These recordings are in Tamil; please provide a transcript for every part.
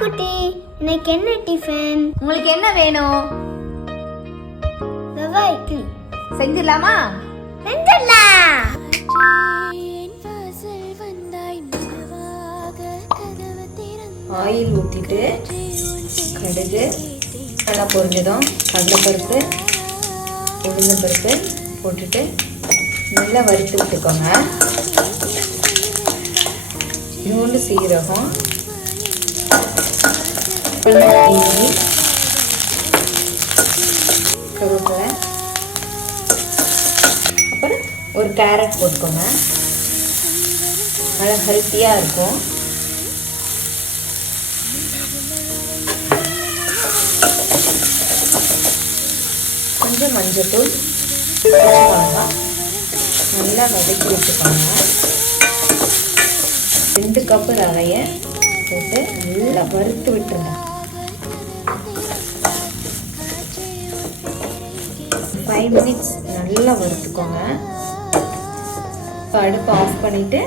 குட்டி, இன்னைக்கு என்ன டிஃபன்? உங்களுக்கு என்ன வேணும்? ரவா இட்லி செஞ்சிடலாமா? செஞ்சிடலாம். ஆயில் ஊற்றிட்டு கடுகு நல்லா பொரிஞ்சதும் கடலைப்பருப்பு உளுந்தம்பருப்பு போட்டுட்டு நல்லா வறுத்து விட்டுக்கோங்க. இன்னொன்று சீரகம், இஞ்சி, கருவேப்பிலை, அப்புறம் ஒரு கேரட் போட்டுக்கோங்க. நல்லா ஹெல்த்தியாக இருக்கும். கொஞ்சம் மஞ்சத்தூள், மிளகாய் நல்லா வதக்கி வச்சுக்கோங்க. 2 கப்பு ரவையை போட்டு நல்லா வறுத்து விட்டுருங்க. 5 மினிட்ஸ் நல்லா வறுத்துக்கோங்க. அடுப்பை ஆஃப் பண்ணிவிட்டு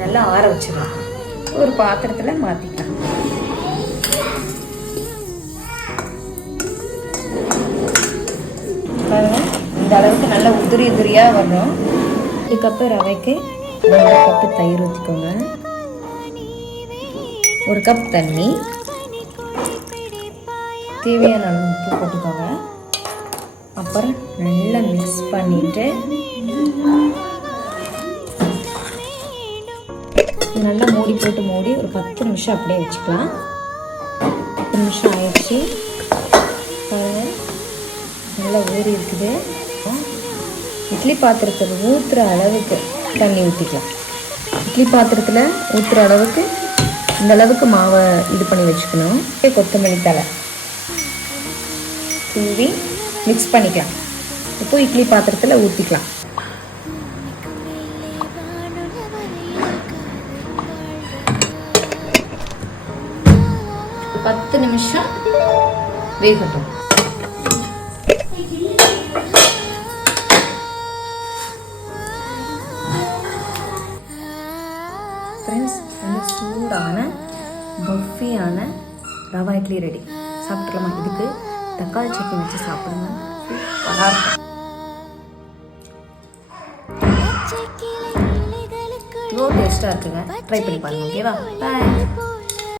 நல்லா ஆற வச்சிடலாம். ஒரு பாத்திரத்தில் மாற்றிக்கலாம். பாருங்கள், இந்த அளவுக்கு நல்லா உதிரி உதிரியாக வரணும். 1 கப்பு ரவைக்கு 2 கப்பு தயிர் ஊற்றிக்கோங்க. 1 கப் தண்ணி, தேவையான அளவு உப்பு போட்டுக்கோங்க. அப்புறம் நல்லா மிக்ஸ் பண்ணிட்டு நல்லா மூடி ஒரு 10 நிமிஷம் அப்படியே வச்சுக்கலாம். 10 நிமிஷம் ஆயிடுச்சு. நல்லா ஊறி இருக்குது. இட்லி பாத்திரத்தில் ஊற்றுற அளவுக்கு தண்ணி ஊற்றிக்கலாம். இட்லி பாத்திரத்தில் ஊற்றுற அளவுக்கு இந்த அளவுக்கு மாவை இது பண்ணி வச்சுக்கணும். கொத்தமல்லி தழை தூவி மிக்ஸ் பண்ணிக்கலாம். இப்போ இட்லி பாத்திரத்தில் ஊற்றிக்கலாம். 10 நிமிஷம் வேகட்டும். ஃப்ரெண்ட்ஸ், சூடான பஃபியான ரவா இட்லி ரெடி. சாப்பிட்றலாமா? இதுக்கு தக்காளி சட்னி வச்சு சாப்பிடுங்க. நல்லா இருக்கும். இவ்வளோ டேஸ்ட்டாக இருக்குங்க. ட்ரை பண்ணி பாருங்க. ஓகேவா? பாய்.